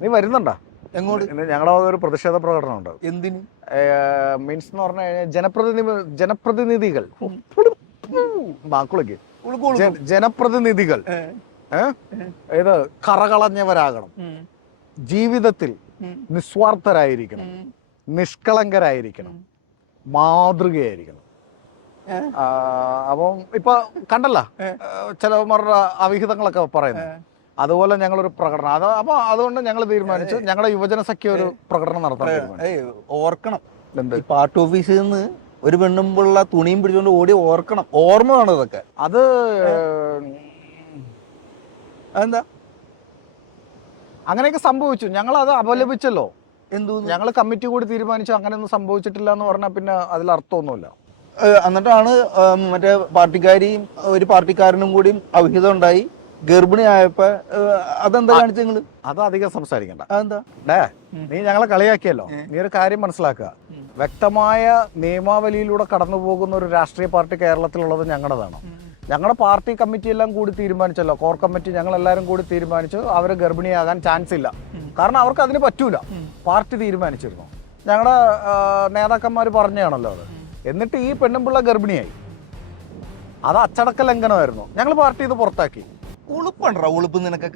നീ വരുന്നുണ്ടോ? എങ്ങോട്ട്? ഞങ്ങളുടെ ഒരു പ്രതിഷേധ പ്രകടനം ഉണ്ട്. എന്തിന്? മീൻസ് എന്ന് പറഞ്ഞു കഴിഞ്ഞാൽ ജനപ്രതിനിധികൾ ബാക്കുളിക്ക് ജനപ്രതിനിധികൾ ഇത് കറകളഞ്ഞവരാകണം, ജീവിതത്തിൽ നിസ്വാർത്ഥരായിരിക്കണം, നിഷ്കളങ്കരായിരിക്കണം, മാതൃകയായിരിക്കണം. അപ്പം ഇപ്പൊ കണ്ടല്ല ചിലവന്മാരുടെ അവിഹിതങ്ങളൊക്കെ പറയുന്നത്. അതുപോലെ ഞങ്ങളൊരു പ്രകടനം അപ്പൊ അതുകൊണ്ട് ഞങ്ങൾ തീരുമാനിച്ചു ഞങ്ങളുടെ യുവജന സഖ്യം ഒരു പ്രകടനം നടത്താൻ തീരുമാനിച്ചു. ഓർക്കണം, പാർട്ടി ഓഫീസിൽ നിന്ന് ഒരു പെണ്ണുമ്പുള്ള തുണിയും പിടിച്ചുകൊണ്ട് ഓടി ഓർക്കണം. ഓർമ്മ വേണം ഇതൊക്കെ. അത് അതെന്താ അങ്ങനെയൊക്കെ സംഭവിച്ചു. ഞങ്ങൾ അത് അപലപിച്ചല്ലോ. എന്തു? ഞങ്ങൾ കമ്മിറ്റി കൂടി തീരുമാനിച്ചു അങ്ങനെയൊന്നും സംഭവിച്ചിട്ടില്ല എന്ന് പറഞ്ഞാൽ പിന്നെ അതിൽ അർത്ഥമൊന്നുമില്ല. എന്നിട്ടാണ് മറ്റേ പാർട്ടിക്കാരിയും ഒരു പാർട്ടിക്കാരനും കൂടി അവിഹിതം ഉണ്ടായി, ഗർഭിണിയായപ്പോ അതെന്താ കാണിച്ചു നിങ്ങള്? അത് അധികം സംസാരിക്കണ്ട. അതെന്താ? നീ ഞങ്ങളെ കളിയാക്കിയല്ലോ. നീ ഒരു കാര്യം മനസ്സിലാക്കുക, വ്യക്തമായ നിയമാവലിയിലൂടെ കടന്നു പോകുന്ന ഒരു രാഷ്ട്രീയ പാർട്ടി കേരളത്തിലുള്ളത് ഞങ്ങളുടേതാണ്. ഞങ്ങളുടെ പാർട്ടി കമ്മിറ്റി എല്ലാം കൂടി തീരുമാനിച്ചല്ലോ, കോർ കമ്മിറ്റി ഞങ്ങൾ എല്ലാവരും കൂടി തീരുമാനിച്ചു അവർ ഗർഭിണിയാകാൻ ചാൻസ് ഇല്ല. കാരണം അവർക്ക് അതിന് പറ്റൂല. പാർട്ടി തീരുമാനിച്ചിരുന്നു, ഞങ്ങളുടെ നേതാക്കന്മാർ പറഞ്ഞാണല്ലോ അത്. എന്നിട്ട് ഈ പെണ്ണുമ്പിള്ള ഗർഭിണിയായി. അത് അച്ചടക്ക ലംഘനമായിരുന്നു. ഞങ്ങൾ പാർട്ടി ഇത് പുറത്താക്കി. ഉളുപ്പുണ്ടോ? ഉളുപ്പ് നിനക്കൊക്കെ